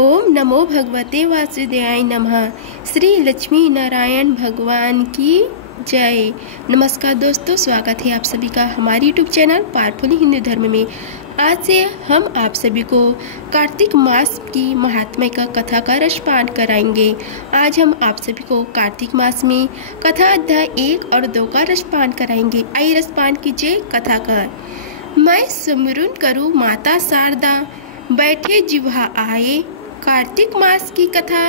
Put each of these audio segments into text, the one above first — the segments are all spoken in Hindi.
ओम नमो भगवते वासुदेवाय नमः। श्री लक्ष्मी नारायण भगवान की जय। नमस्कार दोस्तों, स्वागत है आप सभी का हमारे यूट्यूब चैनल पावरफुल हिंदू धर्म में। आज से हम आप सभी को कार्तिक मास की महात्म्य का कथा का रसपान कराएंगे। आज हम आप सभी को कार्तिक मास में कथा अध्याय 1 और 2 का रसपान कराएंगे। आइए रसपान कीजिए कथा का। मैं सुमिरन करूँ माता शारदा, बैठे जिह्वा आए, कार्तिक मास की कथा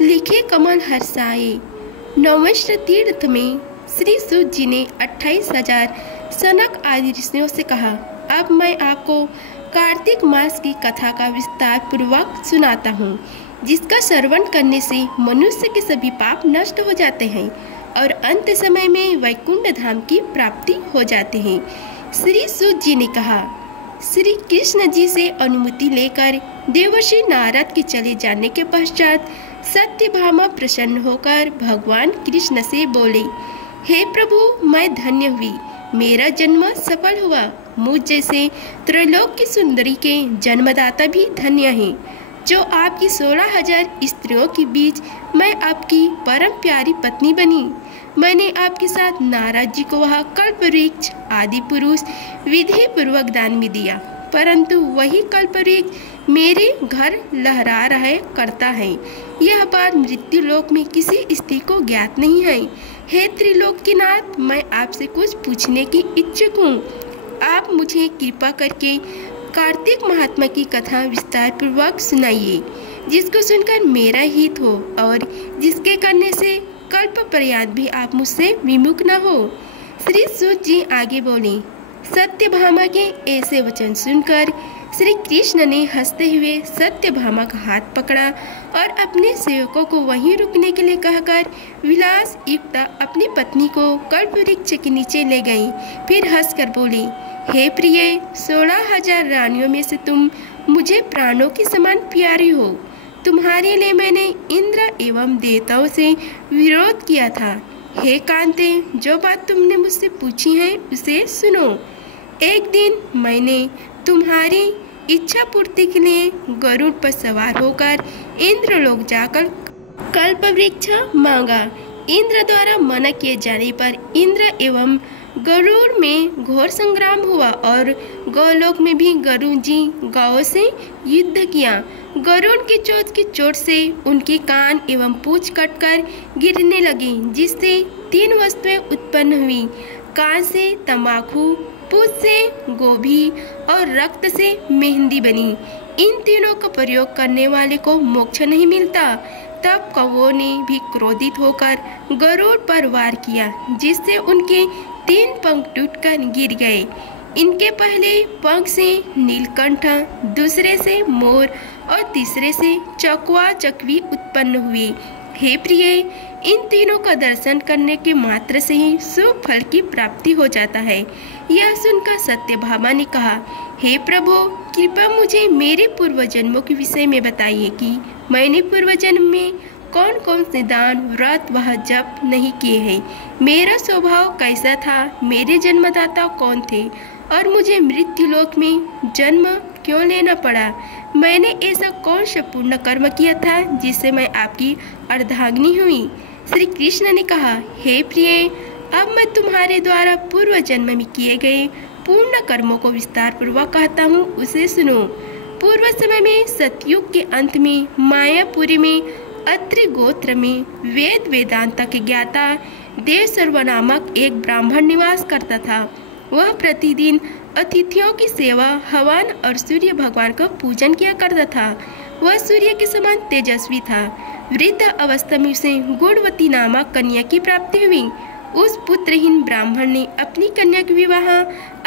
लिखे कमल हर्षाए। नवश्र तीर्थ में श्री सूत जी ने 28,000 सनक आदि ऋषियों से कहा, अब मैं आपको कार्तिक मास की कथा का विस्तार पूर्वक सुनाता हूँ, जिसका श्रवण करने से मनुष्य के सभी पाप नष्ट हो जाते हैं और अंत समय में वैकुंठ धाम की प्राप्ति हो जाती है। श्री सूत जी ने कहा, श्री कृष्ण जी से अनुमति लेकर देवर्षि नारद के चले जाने के पश्चात सत्यभामा प्रसन्न होकर भगवान कृष्ण से बोले, हे प्रभु, मैं धन्य हुई, मेरा जन्म सफल हुआ। मुझ जैसे त्रैलोक की सुंदरी के जन्मदाता भी धन्य हैं। जो आपकी 16,000 स्त्रियों के बीच मैं आपकी परम प्यारी पत्नी बनी। मैंने आपके साथ नारद जी को वह कल्पवृक्ष आदि पुरुष विधि पूर्वक दान में दिया, परंतु वही कल्पवृक्ष मेरे घर लहरा रहा करता है। यह बात मृत्यु लोक में किसी स्त्री को ज्ञात नहीं है। हे त्रिलोक के नाथ, मैं आपसे कुछ पूछने की इच्छुक हूँ। आप मुझे कृपा करके कार्तिक महात्मा की कथा विस्तार पूर्वक सुनाइए, जिसको सुनकर मेरा हित हो और जिसके करने से कल्प पर्यंत भी आप मुझसे विमुख न हो। श्री सूत जी आगे बोले। सत्यभामा के ऐसे वचन सुनकर श्री कृष्ण ने हंसते हुए सत्यभामा का हाथ पकड़ा और अपने सेवकों को वहीं रुकने के लिए कहकर विलास युक्त अपनी पत्नी को कल्पवृक्ष के नीचे ले गई। फिर हंसकर बोली, हे प्रिय, 16,000 रानियों में से तुम मुझे प्राणों की समान प्यारी हो। तुम्हारे लिए मैंने इंद्र एवं देवताओं से विरोध किया था। हे कांते, जो बात तुमने मुझसे पूछी है उसे सुनो। एक दिन मैंने तुम्हारी इच्छा पूर्ति के लिए गरुड़ पर सवार होकर इंद्रलोक जाकर कल्पवृक्ष मांगा। इंद्र द्वारा मना किए जाने पर इंद्र एवं गरुड़ में घोर संग्राम हुआ और गौलोक में भी गरुड़ जी गौ से युद्ध किया। गरुड़ की चोट से उनकी कान एवं पूंछ कटकर गिरने लगी, जिससे 3 वस्तुएं उत्पन्न हुई। कान से तंबाकू, पूंछ से गोभी और रक्त से मेहंदी बनी। इन तीनों का प्रयोग करने वाले को मोक्ष नहीं मिलता। तब कौवों ने भी क्रोधित होकर गरुड़ पर वार किया, जिससे उनके 3 पंख टूटकर गिर गए। इनके पहले पंख से नीलकंठ, दूसरे से मोर और तीसरे से चकवा चकवी उत्पन्न हुई। हे प्रिय, इन तीनों का दर्शन करने के मात्र से ही शुभ फल की प्राप्ति हो जाता है। यह सुनकर सत्यभामा ने कहा, हे प्रभु, कृपया मुझे मेरे पूर्व जन्मों के विषय में बताइए कि मैंने पूर्व जन्म में कौन कौन से दान, व्रत व जप नहीं किए हैं। मेरा स्वभाव कैसा था, मेरे जन्मदाता कौन थे और मुझे मृत्यु लोक में जन्म क्यों लेना पड़ा। मैंने ऐसा कौन सा पुण्य कर्म किया था जिससे मैं आपकी अर्धांगिनी हुई। श्री कृष्ण ने कहा, हे प्रिय, अब मैं तुम्हारे द्वारा पूर्व जन्म में किए गए पुण्य कर्मों को विस्तार पूर्वक कहता हूँ, उसे सुनो। पूर्व समय में सतयुग के अंत में मायापुरी में अत्रि गोत्र में वेद वेदांत के ज्ञाता देवसर्व नामक एक ब्राह्मण निवास करता था। वह प्रतिदिन अतिथियों की सेवा, हवन और सूर्य भगवान का पूजन किया करता था। वह सूर्य के समान तेजस्वी था। वृद्ध अवस्था में उसे गुणवती नामक कन्या की प्राप्ति हुई। उस पुत्रहीन ब्राह्मण ने अपनी कन्या का विवाह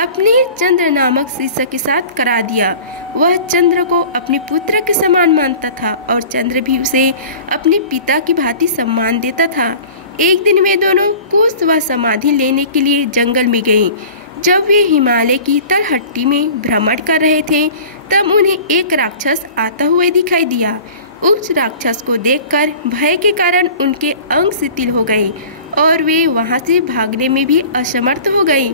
अपने चंद्र नामक शिष्य के साथ करा दिया। वह चंद्र को अपने पुत्र के समान मानता था और चंद्र भी उसे अपने पिता की भांति सम्मान देता था। एक दिन वे दोनों कुश व समाधि लेने के लिए जंगल में गए। जब वे हिमालय की तलहटी में भ्रमण कर रहे थे, तब उन्हें एक राक्षस आता हुआ दिखाई दिया। उस राक्षस को देखकर भय के कारण उनके अंग शिथिल हो गए और वे वहां से भागने में भी असमर्थ हो गए।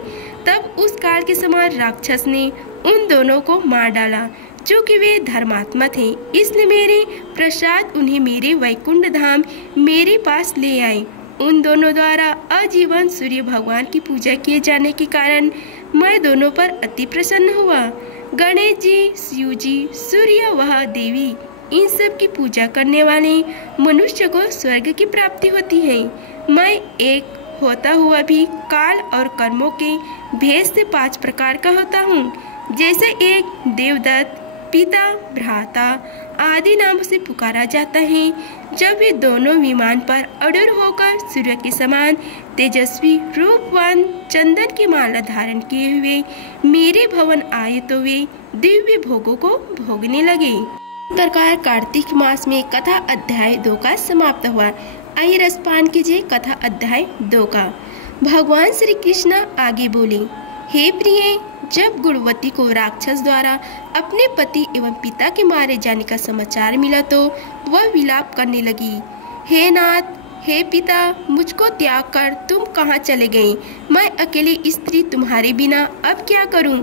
तब उस काल के समान राक्षस ने उन दोनों को मार डाला। चूँकि वे धर्मात्मा थे, इसलिए मेरे प्रसाद उन्हें मेरे वैकुंठ धाम मेरे पास ले आए। उन दोनों द्वारा आजीवन सूर्य भगवान की पूजा किए जाने के कारण मैं दोनों पर अति प्रसन्न हुआ। गणेश जी, शिव जी, सूर्य वह देवी, इन सब की पूजा करने वाले मनुष्य को स्वर्ग की प्राप्ति होती है। मैं एक होता हुआ भी काल और कर्मों के भेद से 5 प्रकार का होता हूँ। जैसे एक देवदत्त, पिता, भ्राता आदि नामों से पुकारा जाता है। जब वे दोनों विमान पर अड़ुर होकर सूर्य के समान तेजस्वी रूपवान चंदन की माला धारण किए हुए मेरे भवन आए तो वे दिव्य भोगों को भोगने लगे। इस प्रकार कार्तिक मास में कथा अध्याय 2 का समाप्त हुआ। आइए रसपान कीजिए कथा अध्याय 2 का। भगवान श्री कृष्ण आगे बोले, हे प्रिय, जब गुणवती को राक्षस द्वारा अपने पति एवं पिता के मारे जाने का समाचार मिला तो वह विलाप करने लगी। हे नाथ, हे पिता, मुझको त्याग कर तुम कहाँ चले गए? मैं अकेली स्त्री तुम्हारे बिना अब क्या करूं?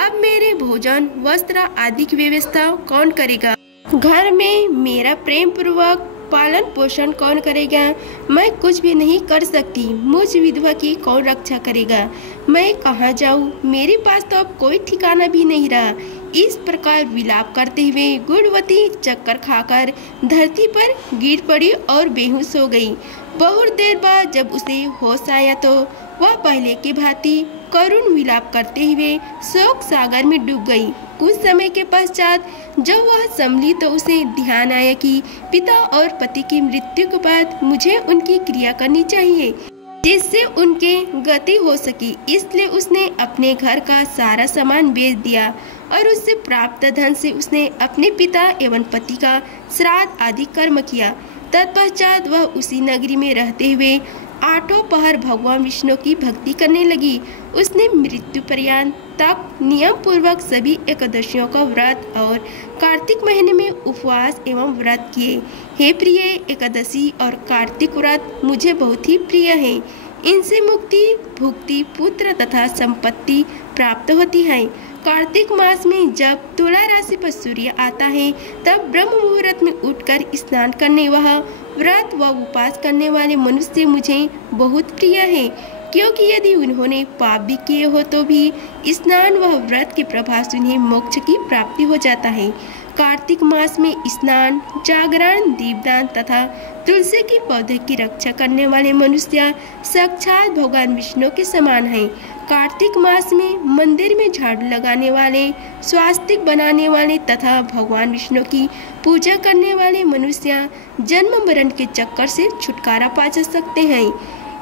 अब मेरे भोजन, वस्त्र आदि की व्यवस्था कौन करेगा? घर में मेरा प्रेम पूर्वक पालन पोषण कौन करेगा? मैं कुछ भी नहीं कर सकती। मुझ विधवा की कौन रक्षा करेगा? मैं कहाँ जाऊँ? मेरे पास तो अब कोई ठिकाना भी नहीं रहा। इस प्रकार विलाप करते हुए गुणवती चक्कर खाकर धरती पर गिर पड़ी और बेहोश हो गई। बहुत देर बाद जब उसे होश आया तो वह पहले की भांति करुण विलाप करते हुए शोक सागर में डूब गई। कुछ समय के पश्चात जब वह संभली तो उसे ध्यान आया कि पिता और पति की मृत्यु के बाद मुझे उनकी क्रिया करनी चाहिए जिससे उनके गति हो सकी। इसलिए उसने अपने घर का सारा सामान बेच दिया और उससे प्राप्त धन से उसने अपने पिता एवं पति का श्राद्ध आदि कर्म किया। तत्पश्चात वह उसी नगरी में रहते हुए 8 पहर भगवान विष्णु की भक्ति करने लगी। उसने मृत्यु पर्यंत तक नियम पूर्वक सभी एकादशियों का व्रत और कार्तिक महीने में उपवास एवं व्रत किए। हे प्रिय, एकादशी और कार्तिक व्रत मुझे बहुत ही प्रिय है। इनसे मुक्ति, भुक्ति, पुत्र तथा संपत्ति प्राप्त होती है। कार्तिक मास में जब तुला राशि पर सूर्य आता है तब ब्रह्म मुहूर्त में उठकर स्नान करने वह व्रत व उपवास करने वाले मनुष्य मुझे बहुत प्रिय है, क्योंकि यदि उन्होंने पाप भी किए हो तो भी स्नान व व्रत के प्रभाव से उन्हें मोक्ष की प्राप्ति हो जाता है। कार्तिक मास में स्नान, जागरण, दीपदान तथा तुलसी के पौधे की रक्षा करने वाले मनुष्य साक्षात भगवान विष्णु के समान हैं। कार्तिक मास में मंदिर में झाड़ू लगाने वाले, स्वास्तिक बनाने वाले तथा भगवान विष्णु की पूजा करने वाले मनुष्य जन्म मरण के चक्कर से छुटकारा पा जा सकते हैं।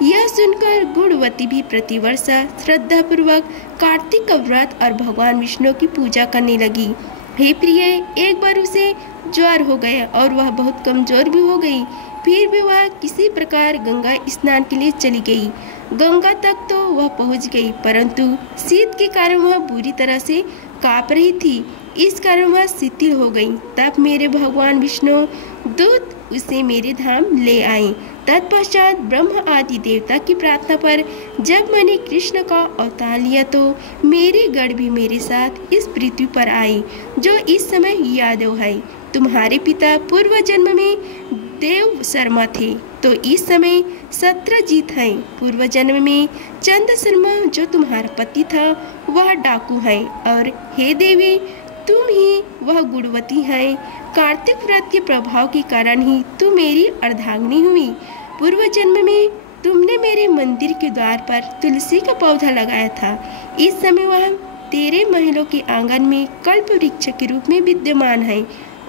यह सुनकर गुणवती भी प्रतिवर्ष श्रद्धा पूर्वक कार्तिक का व्रत और भगवान विष्णु की पूजा करने लगी। हे प्रिय, एक बार उसे ज्वर हो गया और वह बहुत कमजोर भी हो गई। फिर भी वह किसी प्रकार गंगा स्नान के लिए चली गई। गंगा तक तो वह पहुंच गई, परंतु शीत के कारण वह बुरी तरह से कांप रही थी। इस कारण वह शिथिल हो गई। तब मेरे भगवान विष्णु दूत उसे मेरे धाम ले आए। तत्पश्चात ब्रह्म आदि देवता की प्रार्थना पर जब मैंने कृष्ण का अवतार लिया तो मेरे गण भी मेरे साथ इस पृथ्वी पर आए, जो इस समय यादव है। तुम्हारे पिता पूर्व जन्म में देव शर्मा थे तो इस समय सत्रजीत हैं। पूर्व जन्म में चंद शर्मा जो तुम्हारा पति था वह डाकू है, और हे देवी, तुम ही वह गुणवती है। कार्तिक व्रत के प्रभाव के कारण ही तुम मेरी अर्धांगिनी हुई। पूर्व जन्म में तुमने मेरे मंदिर के द्वार पर तुलसी का पौधा लगाया था। इस समय वह तेरे महलों के आंगन में कल्प वृक्ष के रूप में विद्यमान है।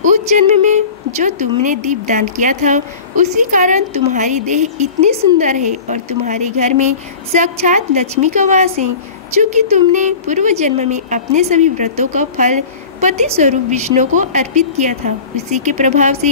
उस जन्म में जो तुमने दीपदान किया था उसी कारण तुम्हारी देह इतनी सुंदर है और तुम्हारे घर में साक्षात लक्ष्मी का वास है। चूँकि तुमने पूर्व जन्म में अपने सभी व्रतों का फल पति स्वरूप विष्णु को अर्पित किया था, उसी के प्रभाव से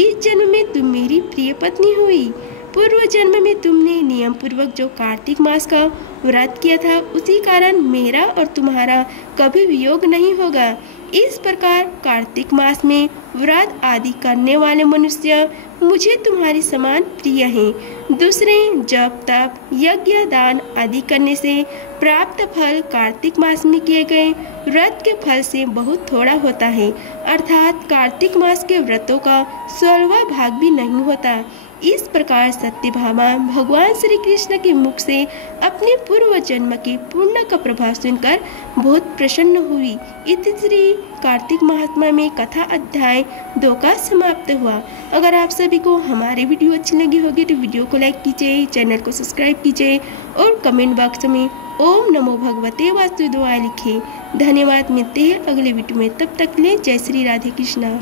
इस जन्म में तुम मेरी प्रिय पत्नी हुई। पूर्व जन्म में तुमने नियम पूर्वक जो कार्तिक मास का व्रत किया था उसी कारण मेरा और तुम्हारा कभी वियोग नहीं होगा। इस प्रकार कार्तिक मास में व्रत आदि करने वाले मनुष्य मुझे तुम्हारे समान प्रिय हैं। दूसरे जप तप यज्ञ दान आदि करने से प्राप्त फल कार्तिक मास में किए गए व्रत के फल से बहुत थोड़ा होता है, अर्थात कार्तिक मास के व्रतों का 16वां भाग भी नहीं होता। इस प्रकार सत्यभामा भगवान श्री कृष्ण के मुख से अपने पूर्व जन्म के पुण्य का प्रभाव सुनकर बहुत प्रसन्न हुई। इति श्री कार्तिक महात्मा में कथा अध्याय 2 का समाप्त हुआ। अगर आप सभी को हमारी वीडियो अच्छी लगी होगी तो वीडियो को लाइक कीजिए, चैनल को सब्सक्राइब कीजिए और कमेंट बॉक्स में ओम नमो भगवते वासुदेवाय लिखिए। धन्यवाद। मिलते हैं अगले वीडियो में, तब तक के लिए जय श्री राधे कृष्णा।